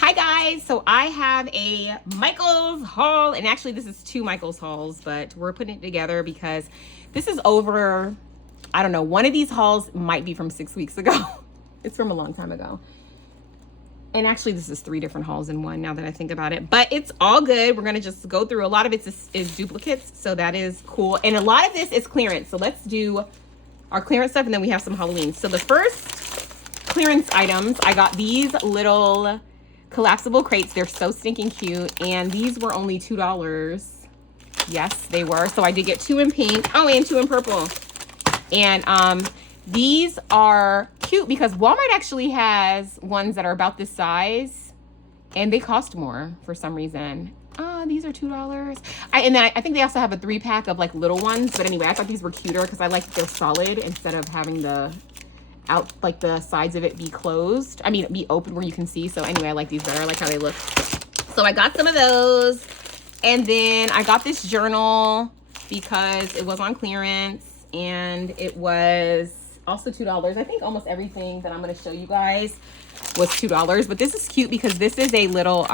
Hi guys, so I have a Michaels haul, and actually this is two Michaels hauls, but we're putting it together because this is over, I don't know, one of these hauls might be from 6 weeks ago. It's from a long time ago. And actually this is 3 different hauls in one now that I think about it, but it's all good. We're gonna just go through. A lot of it is duplicates, so that is cool. And a lot of this is clearance, so let's do our clearance stuff and then we have some Halloween. So the first clearance items, I got these little collapsible crates. They're so stinking cute, and these were only $2. Yes, they were. So I did get 2 in pink, oh, and 2 in purple. And these are cute because Walmart actually has ones that are about this size and they cost more for some reason. These are $2. And then I think they also have a 3-pack of like little ones, but anyway, I thought these were cuter because I like that they're solid instead of having the out, like the sides of it be closed. I mean, be open where you can see. So anyway, I like these better. I like how they look. So I got some of those. And then I got this journal because it was on clearance and it was also $2. I think almost everything that I'm going to show you guys was $2. But this is cute because this is a little,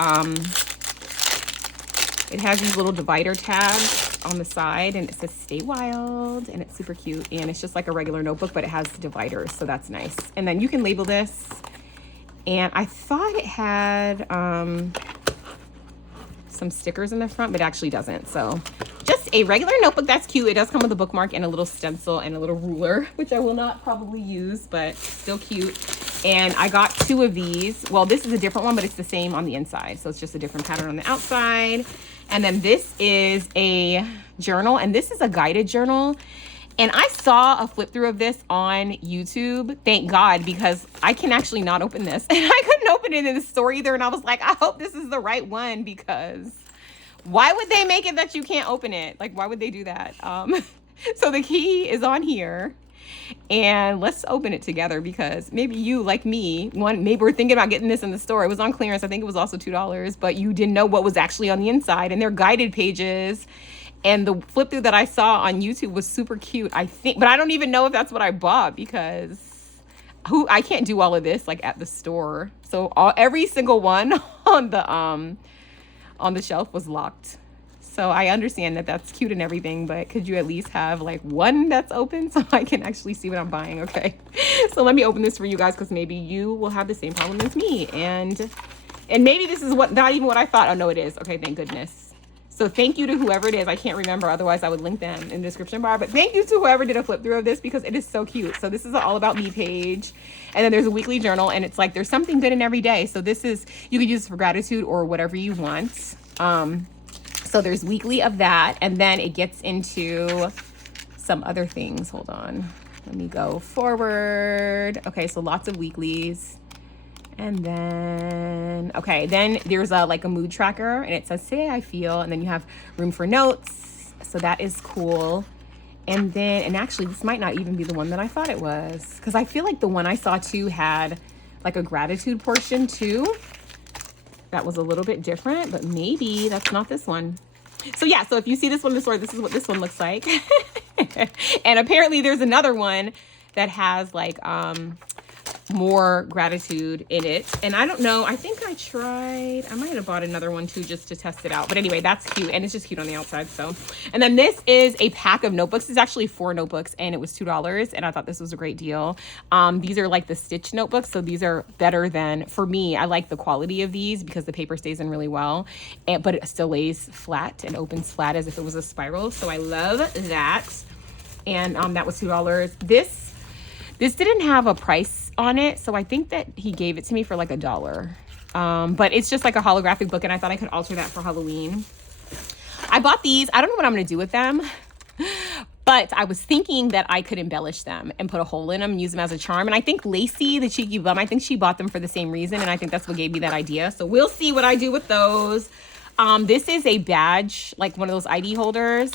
it has these little divider tabs on the side and it says stay wild, and it's super cute, and it's just like a regular notebook but it has dividers, so that's nice. And then you can label this, and I thought it had some stickers in the front, but it actually doesn't. So just a regular notebook that's cute. It does come with a bookmark and a little stencil and a little ruler, which I will not probably use, but still cute. And I got 2 of these. Well, this is a different one, but it's the same on the inside, so it's just a different pattern on the outside. And then this is a journal, and this is a guided journal. And I saw a flip through of this on YouTube, thank God, because I can actually not open this. And I couldn't open it in the store either. And I was like, I hope this is the right one, because why would they make it that you can't open it? Like, why would they do that? So the key is on here. And let's open it together because maybe you, like me, maybe we're thinking about getting this in the store. It was on clearance. I think it was also $2, but you didn't know what was actually on the inside, and they're guided pages. And the flip through that I saw on YouTube was super cute, I think, but I don't even know if that's what I bought because I can't do all of this like at the store. So every single one on the shelf was locked. So I understand that that's cute and everything, but could you at least have like one that's open so I can actually see what I'm buying? Okay. So let me open this for you guys because maybe you will have the same problem as me. And maybe this is not even what I thought. Oh no, it is. Okay, thank goodness. So thank you to whoever it is. I can't remember, otherwise I would link them in the description bar. But thank you to whoever did a flip through of this because it is so cute. So this is an all about me page. And then there's a weekly journal, and it's like there's something good in every day. So this is, you could use this for gratitude or whatever you want. So there's weekly of that, and then it gets into some other things. Hold on, let me go forward. Okay, so lots of weeklies. And then, okay, then there's like a mood tracker, and it says today I feel, and then you have room for notes. So that is cool. And then, and actually this might not even be the one that I thought it was, because I feel like the one I saw too had like a gratitude portion too. That was a little bit different, but maybe that's not this one. So yeah, so if you see this one in the store, this is what this one looks like. And apparently there's another one that has like more gratitude in it. And I don't know, I think I might have bought another one too just to test it out. But anyway, that's cute, and it's just cute on the outside. So, and then this is a pack of notebooks. It's actually 4 notebooks, and it was $2, and I thought this was a great deal. These are like the stitch notebooks, so these are better than, for me, I like the quality of these because the paper stays in really well, but it still lays flat and opens flat as if it was a spiral. So I love that. And that was $2. This didn't have a price on it, so I think that he gave it to me for like $1. But it's just like a holographic book, and I thought I could alter that for Halloween. I bought these. I don't know what I'm gonna do with them, but I was thinking that I could embellish them and put a hole in them and use them as a charm. And I think Lacey, the cheeky bum, I think she bought them for the same reason, and I think that's what gave me that idea. So we'll see what I do with those. This is a badge, like one of those ID holders.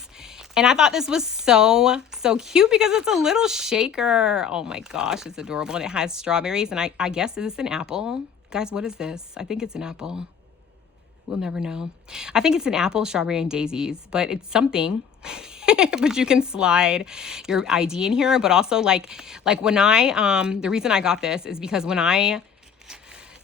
And I thought this was so cute because it's a little shaker. Oh my gosh, it's adorable. And it has strawberries. And I guess, is this an apple? Guys, what is this? I think it's an apple. We'll never know. I think it's an apple, strawberry, and daisies, but it's something. But you can slide your ID in here. But also like when I, the reason I got this is because when I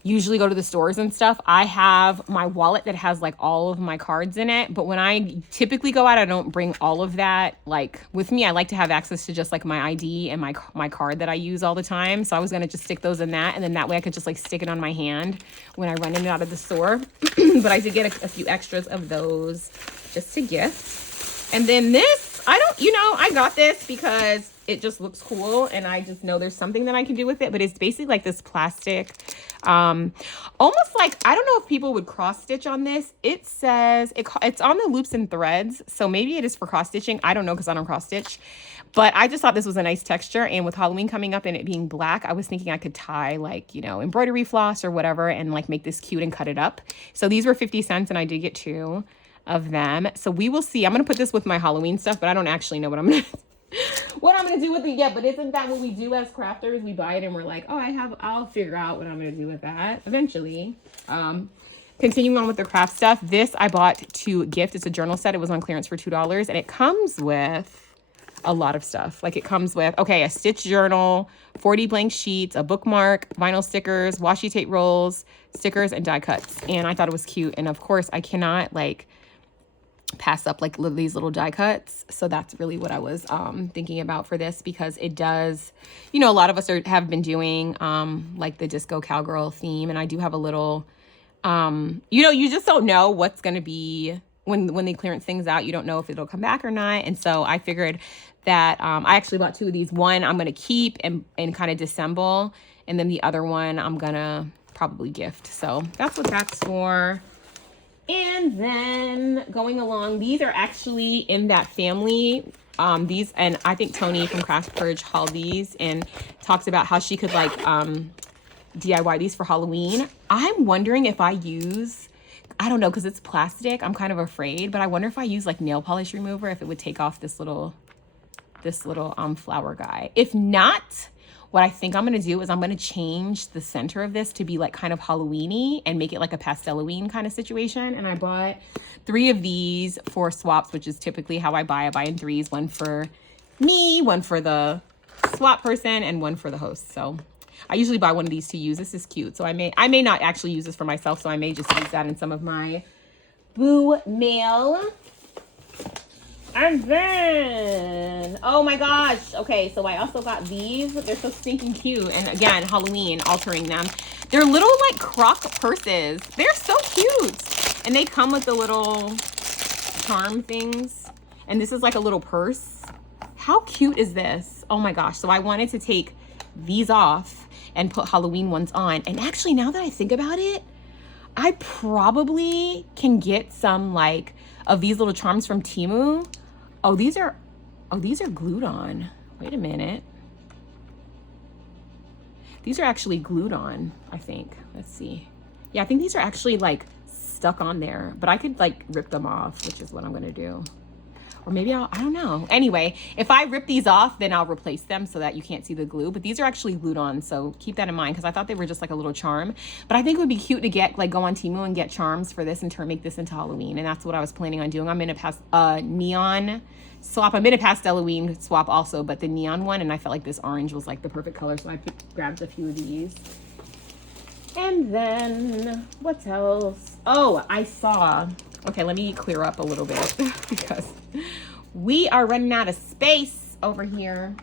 usually go to the stores and stuff, I have my wallet that has like all of my cards in it. But when I typically go out, I don't bring all of that like with me. I like to have access to just like my ID and my card that I use all the time. So I was gonna just stick those in that, and then that way I could just like stick it on my hand when I run in and out of the store. But I did get a few extras of those just to gift. And then this, I got this because it just looks cool, and I just know there's something that I can do with it. But it's basically like this plastic, almost like, I don't know if people would cross stitch on this. It says it's on the loops and threads, so maybe it is for cross stitching. I don't know, because I don't cross stitch. But I just thought this was a nice texture, and with Halloween coming up and it being black, I was thinking I could tie like, embroidery floss or whatever and like make this cute and cut it up. So these were 50 cents, and I did get 2 of them. So we will see. I'm gonna put this with my Halloween stuff, but I don't actually know what I'm gonna do with it yet. But isn't that what we do as crafters? We buy it and we're like, oh, I'll figure out what I'm gonna do with that eventually. Continuing on with the craft stuff, this I bought to gift. It's a journal set. It was on clearance for $2, and it comes with a lot of stuff. Like, it comes with, a stitch journal, 40 blank sheets, a bookmark, vinyl stickers, washi tape rolls, stickers, and die cuts. And I thought it was cute. And of course, I cannot like pass up like these little die cuts. So that's really what I was thinking about for this, because it does, a lot of us have been doing like the disco cowgirl theme, and I do have a little you just don't know what's going to be when they clearance things out. You don't know if it'll come back or not. And so I figured that I actually bought 2 of these. One I'm going to keep and kind of disassemble, and then the other one I'm going to probably gift. So that's what that's for. And then going along, these are actually in that family. These, and I think Tony from Craft Purge hauled these and talks about how she could like DIY these for Halloween. I'm wondering if I use, I don't know, because it's plastic. I'm kind of afraid, but I wonder if I use like nail polish remover, if it would take off this little flower guy. If not, what I think I'm going to do is I'm going to change the center of this to be like kind of Halloween-y and make it like a pastel-Halloween kind of situation. And I bought 3 of these for swaps, which is typically how I buy. I buy in 3s, one for me, one for the swap person, and one for the host. So I usually buy one of these to use. This is cute. So I may not actually use this for myself, so I may just use that in some of my boo mail. And then, oh my gosh. Okay, so I also got these. They're so stinking cute. And again, Halloween, altering them. They're little like crock purses. They're so cute. And they come with the little charm things. And this is like a little purse. How cute is this? Oh my gosh. So I wanted to take these off and put Halloween ones on. And actually, now that I think about it, I probably can get some like of these little charms from Temu. Oh, these are glued on. Wait a minute. These are actually glued on, I think. Let's see. Yeah, I think these are actually like stuck on there, but I could like rip them off, which is what I'm gonna do. Or maybe I don't know. Anyway, if I rip these off, then I'll replace them so that you can't see the glue. But these are actually glued on, so keep that in mind, because I thought they were just like a little charm. But I think it would be cute to get like go on Temu and get charms for this and make this into Halloween. And that's what I was planning on doing. I'm in a neon swap. I'm in a pastel Halloween swap also, but the neon one. And I felt like this orange was like the perfect color, so I grabbed a few of these. And then what else? Oh, I saw. Okay, let me clear up a little bit because we are running out of space over here.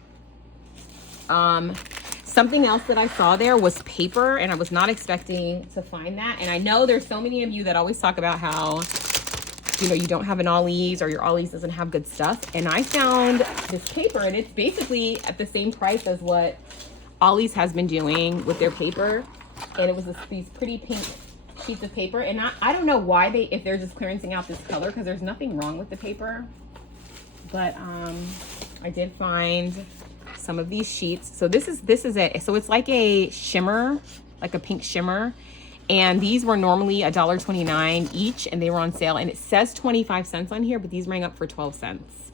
Something else that I saw there was paper, and I was not expecting to find that. And I know there's so many of you that always talk about how, you don't have an Ollie's or your Ollie's doesn't have good stuff. And I found this paper, and it's basically at the same price as what Ollie's has been doing with their paper. And it was these pretty pink sheets of paper, and I don't know why if they're just clearancing out this color, because there's nothing wrong with the paper, but I did find some of these sheets. So this is it. So it's like a shimmer, like a pink shimmer, and these were normally $1.29 each, and they were on sale, and it says 25 cents on here, but these rang up for 12 cents,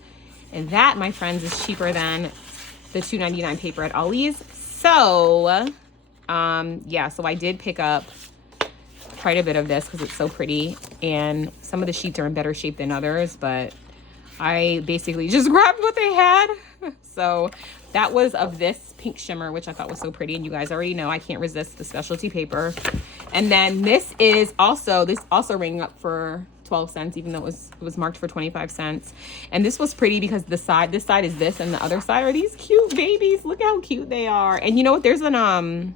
and that, my friends, is cheaper than the $2.99 paper at Ollie's. So yeah, so I did pick up quite a bit of this because it's so pretty, and some of the sheets are in better shape than others, but I basically just grabbed what they had. So that was of this pink shimmer, which I thought was so pretty, and you guys already know I can't resist the specialty paper. And then this also rang up for 12 cents, even though it was marked for 25 cents. And this was pretty because this side is this, and the other side are these cute babies. Look how cute they are. And you know what? There's an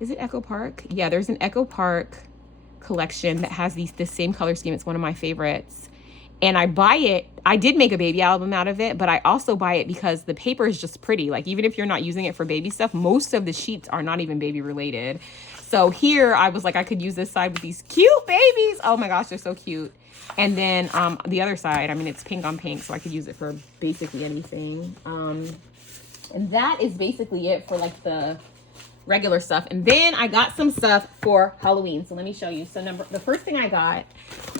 is it Echo Park? Yeah, there's an Echo Park collection that has this same color scheme. It's one of my favorites. And I buy it. I did make a baby album out of it, but I also buy it because the paper is just pretty. Like, even if you're not using it for baby stuff, most of the sheets are not even baby related. So here I was like, I could use this side with these cute babies. Oh my gosh, they're so cute. And then the other side, I mean, it's pink on pink, so I could use it for basically anything. And that is basically it for like the regular stuff. And then I got some stuff for Halloween. So let me show you. So the first thing I got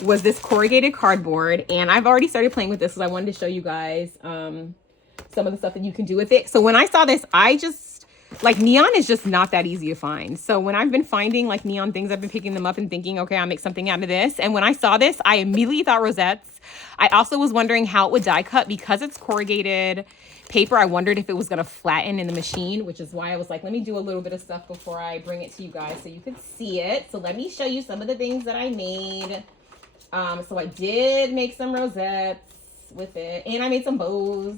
was this corrugated cardboard, and I've already started playing with this because I wanted to show you guys some of the stuff that you can do with it. So when I saw this, I just, like, neon is just not that easy to find. So when I've been finding like neon things, I've been picking them up and thinking, okay, I'll make something out of this. And when I saw this, I immediately thought rosettes. I also was wondering how it would die cut because it's corrugated paper. I wondered if it was going to flatten in the machine, which is why I was like, let me do a little bit of stuff before I bring it to you guys so you could see it. So let me show you some of the things that I made. So I did make some rosettes with it, and I made some bows.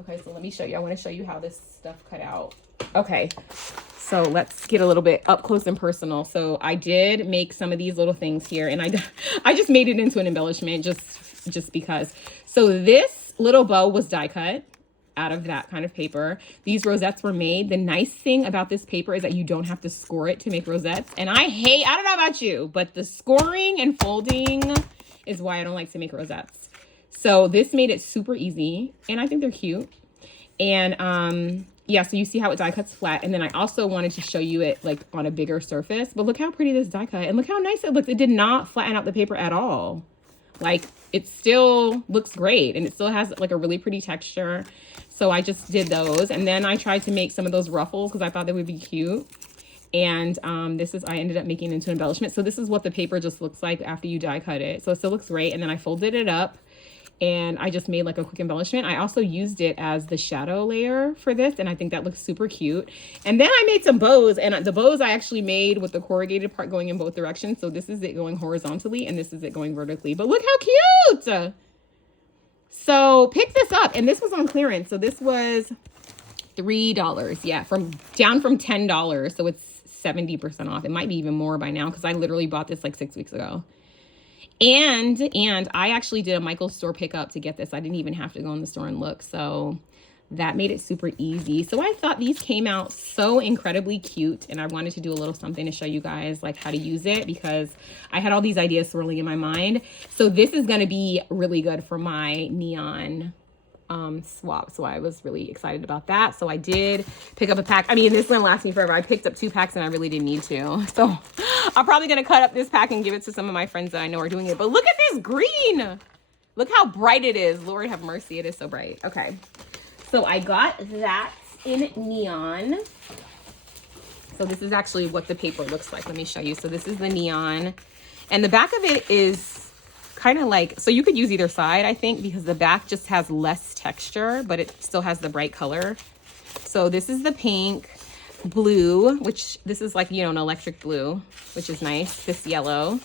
Okay, so let me show you. I want to show you how this stuff cut out. Okay, so let's get a little bit up close and personal. So I did make some of these little things here, and I just made it into an embellishment just because. So this little bow was die cut out of that kind of paper. These rosettes were made. The nice thing about this paper is that you don't have to score it to make rosettes. And I don't know about you, but the scoring and folding is why I don't like to make rosettes. So this made it super easy, and I think they're cute. And yeah, so you see how it die cuts flat. And then I also wanted to show you it like on a bigger surface, but look how pretty this die cut, and look how nice it looks. It did not flatten out the paper at all. Like, it still looks great, and it still has like a really pretty texture. So I just did those, and then I tried to make some of those ruffles because I thought they would be cute. And I ended up making it into an embellishment. So this is what the paper just looks like after you die cut it. So it still looks great. And then I folded it up, and I just made like a quick embellishment. I also used it as the shadow layer for this, and I think that looks super cute. And then I made some bows, and the bows I actually made with the corrugated part going in both directions. So this is it going horizontally, and this is it going vertically. But look how cute! So pick this up, and this was on clearance. So this was $3, yeah, down from $10. So it's 70% off. It might be even more by now because I literally bought this like 6 weeks ago. And I actually did a Michael's store pickup to get this. I didn't even have to go in the store and look. So that made it super easy. So I thought these came out so incredibly cute, and I wanted to do a little something to show you guys like how to use it because I had all these ideas swirling in my mind. So this is going to be really good for my neon swap. So I was really excited about that. So I did pick up a pack. I mean, this is gonna last me forever. I picked up 2 packs and I really didn't need to. So I'm probably gonna cut up this pack and give it to some of my friends that I know are doing it. But look at this green. Look how bright it is. Lord have mercy. It is so bright. Okay. So I got that in neon. So this is actually what the paper looks like. Let me show you. So this is the neon, and the back of it is kind of like, so you could use either side, I think, because the back just has less texture, but it still has the bright color. So this is the pink, blue, which this is like, you know, an electric blue, which is nice. This yellow,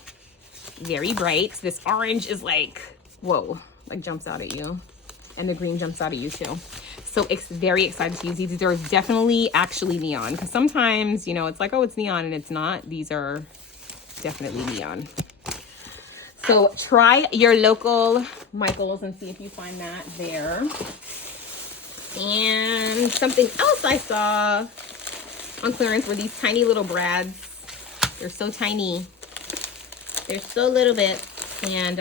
very bright. This orange is like, whoa, like jumps out at you. And the green jumps out at you too. So it's very excited to use these. These are definitely actually neon, because sometimes, you know, it's like, oh, it's neon and it's not. These are definitely neon. So try your local Michael's and see if you find that there. And something else I saw on clearance were these tiny little brads. They're so tiny. They're so little bit. And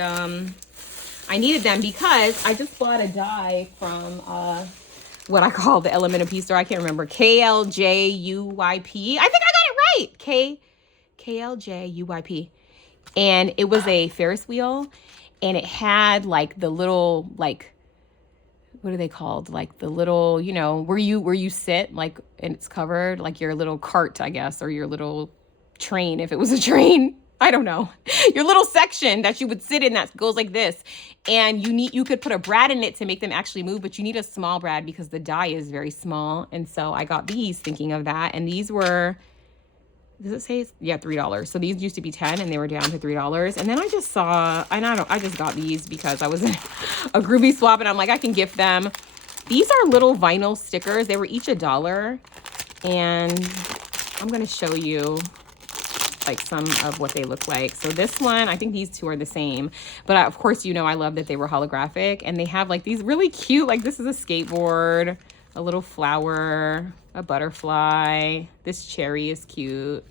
I needed them because I just bought a die from what I call the Element of Peace store. I can't remember. KLJUYP. I think I got it right. KLJUYP. And it was a Ferris wheel, and it had like the little, like, what are they called? Like the little, you know, where you sit, like, and it's covered, like your little cart, I guess, or your little train, if it was a train. I don't know. Your little section that you would sit in that goes like this. And you could put a brad in it to make them actually move, but you need a small brad because the die is very small. And so I got these thinking of that. And these were does it say? Yeah, $3. So these used to be 10 and they were down to $3. And then I just saw, and I just got these because I was in a groovy swap and I'm like, I can gift them. These are little vinyl stickers. They were each $1. And I'm going to show you like some of what they look like. So this one, I think these two are the same, but of course, you know, I love that they were holographic, and they have like these really cute, like this is a skateboard, a little flower, a butterfly, this cherry is cute,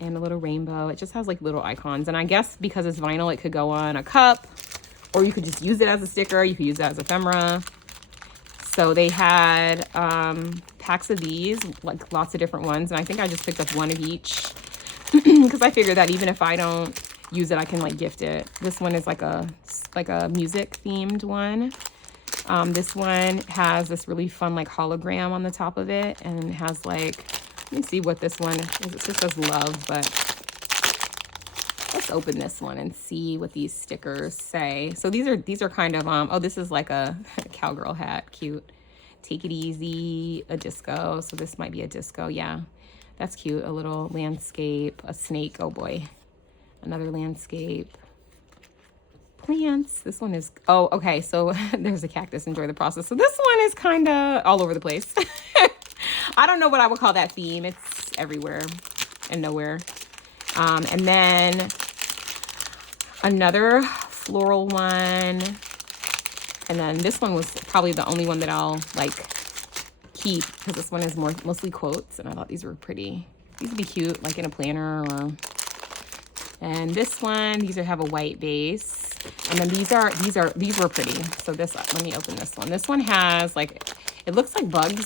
and a little rainbow. It just has like little icons, and I guess because it's vinyl, it could go on a cup, or you could just use it as a sticker. You could use it as ephemera. So they had packs of these, like lots of different ones, and I think I just picked up one of each because I figured that even if I don't use it, I can like gift it. This one is like a music themed one. This one has this really fun like hologram on the top of it, and it has like, let me see what this one is. It just says love, but let's open this one and see what these stickers say. So these are kind of oh, this is like a cowgirl hat, cute. Take it easy, a disco. So this might be a disco, yeah. That's cute. A little landscape, a snake. Oh boy, another landscape. Plants. This one is, oh, okay. So there's a cactus. Enjoy the process. So this one is kind of all over the place. I don't know what I would call that theme. It's everywhere and nowhere. And then another floral one. And then this one was probably the only one that I'll like keep because this one is mostly quotes, and I thought these were pretty. These would be cute like in a planner or. And this one, these have a white base, and then these were pretty. So this, let me open this one. This one has like, it looks like bugs,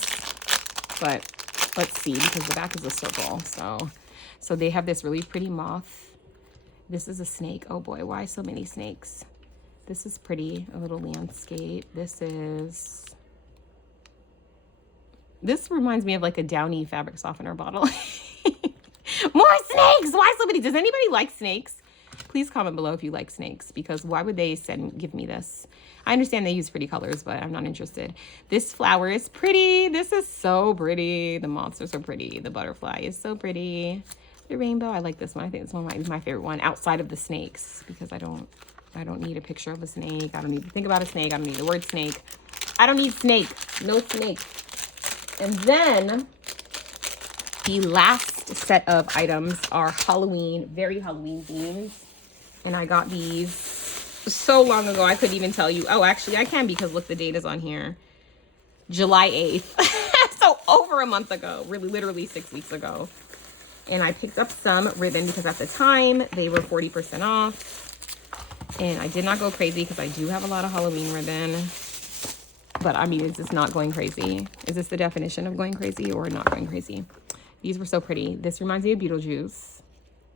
but let's see, because the back is a circle. So they have this really pretty moth. This is a snake. Oh boy, why so many snakes? This is pretty, a little landscape. This reminds me of like a Downy fabric softener bottle. More snakes! Why so many? Does anybody like snakes? Please comment below if you like snakes, because why would they give me this? I understand they use pretty colors, but I'm not interested. This flower is pretty. This is so pretty. The moths are so pretty. The butterfly is so pretty. The rainbow, I like this one. I think this one is my favorite one outside of the snakes, because I don't need a picture of a snake. I don't need to think about a snake. I don't need the word snake. I don't need snake. No snake. And then the last set of items are Halloween, very Halloween themed. And I got these so long ago, I couldn't even tell you. Oh, actually I can, because look, the date is on here. July 8th. So over a month ago, really literally 6 weeks ago. And I picked up some ribbon because at the time they were 40% off. And I did not go crazy because I do have a lot of Halloween ribbon. But I mean, is this not going crazy? Is this the definition of going crazy or not going crazy? These were so pretty. This reminds me of Beetlejuice.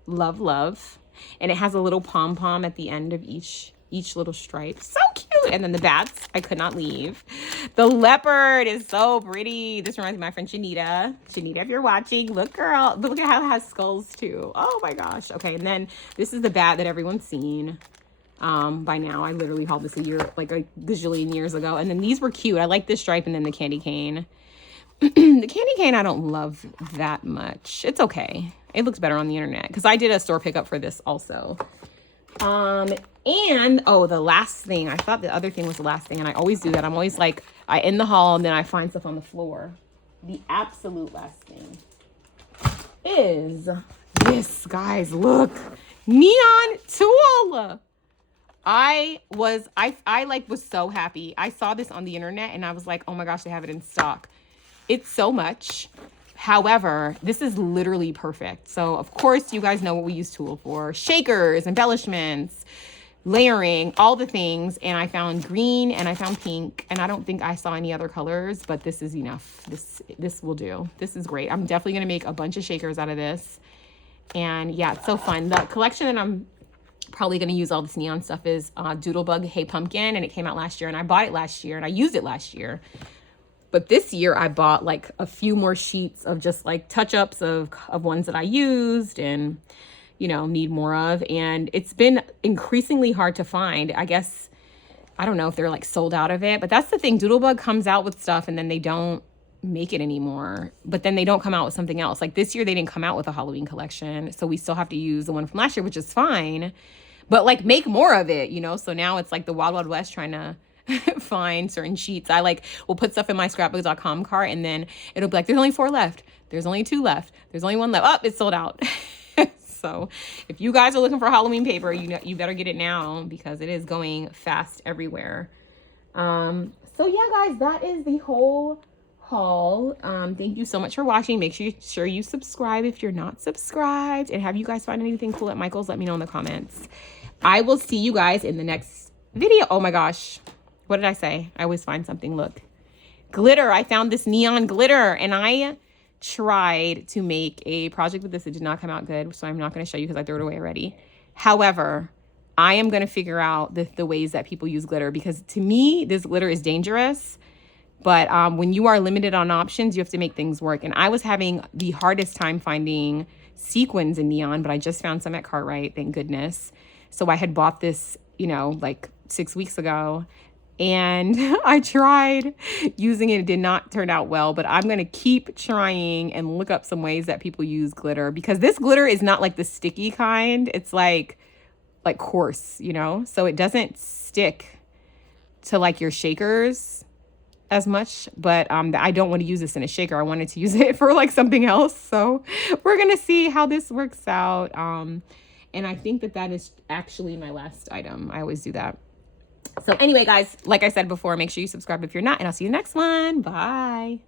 Love, love. And it has a little pom-pom at the end of each little stripe. So cute. And then the bats, I could not leave. The leopard is so pretty. This reminds me of my friend Shanita. Shanita, if you're watching, look, girl. But look at how it has skulls too. Oh my gosh. Okay, and then this is the bat that everyone's seen. By now. I literally hauled this like a gazillion years ago. And then these were cute. I like this stripe and then the candy cane. The candy cane I don't love that much. It's okay. It looks better on the internet because I did a store pickup for this also. And oh, the last thing, I thought the other thing was the last thing, and I always do that. I'm always like, I end the haul and then I find stuff on the floor. The absolute last thing is this, guys. Look, neon tulle. I was so happy. I saw this on the internet and I was like, oh my gosh, they have it in stock. It's so much. However, this is literally perfect. So of course you guys know what we use tulle for: shakers, embellishments, layering, all the things. And I found green and I found pink, and I don't think I saw any other colors, but this is enough. This will do. This is great. I'm definitely gonna make a bunch of shakers out of this. And yeah, it's so fun. The collection that I'm probably going to use all this neon stuff is Doodlebug Hey Pumpkin, and it came out last year, and I bought it last year and I used it last year. But this year I bought like a few more sheets of just like touch-ups of ones that I used and, you know, need more of. And it's been increasingly hard to find. I guess, I don't know if they're like sold out of it, but that's the thing. Doodlebug comes out with stuff and then they don't make it anymore, but then they don't come out with something else. Like this year they didn't come out with a Halloween collection, so we still have to use the one from last year, which is fine, but like make more of it, you know? So now it's like the Wild Wild West trying to find certain sheets. I like will put stuff in my scrapbook.com cart, and then it'll be like, there's only 4 left, there's only 2 left, there's only 1 left, oh, it's sold out. So if you guys are looking for Halloween paper, you better get it now, because it is going fast everywhere. So yeah, guys, that is the whole haul. Thank you so much for watching. Make sure you subscribe if you're not subscribed, and have you guys find anything cool at Michael's, let me know in the comments. I will see you guys in the next video. Oh my gosh, what did I say? I always find something. Look, glitter. I found this neon glitter, and I tried to make a project with this. It did not come out good, so I'm not going to show you because I threw it away already. However, I am going to figure out the ways that people use glitter, because to me, this glitter is dangerous. But when you are limited on options, you have to make things work. And I was having the hardest time finding sequins in neon, but I just found some at Cartwright, thank goodness. So I had bought this, you know, like 6 weeks ago, and I tried using it. It did not turn out well, but I'm going to keep trying and look up some ways that people use glitter, because this glitter is not like the sticky kind. It's like coarse, you know, so it doesn't stick to like your shakers as much. But I don't want to use this in a shaker. I wanted to use it for like something else. So we're going to see how this works out. And I think that is actually my last item. I always do that. So anyway, guys, like I said before, make sure you subscribe if you're not, and I'll see you next one. Bye.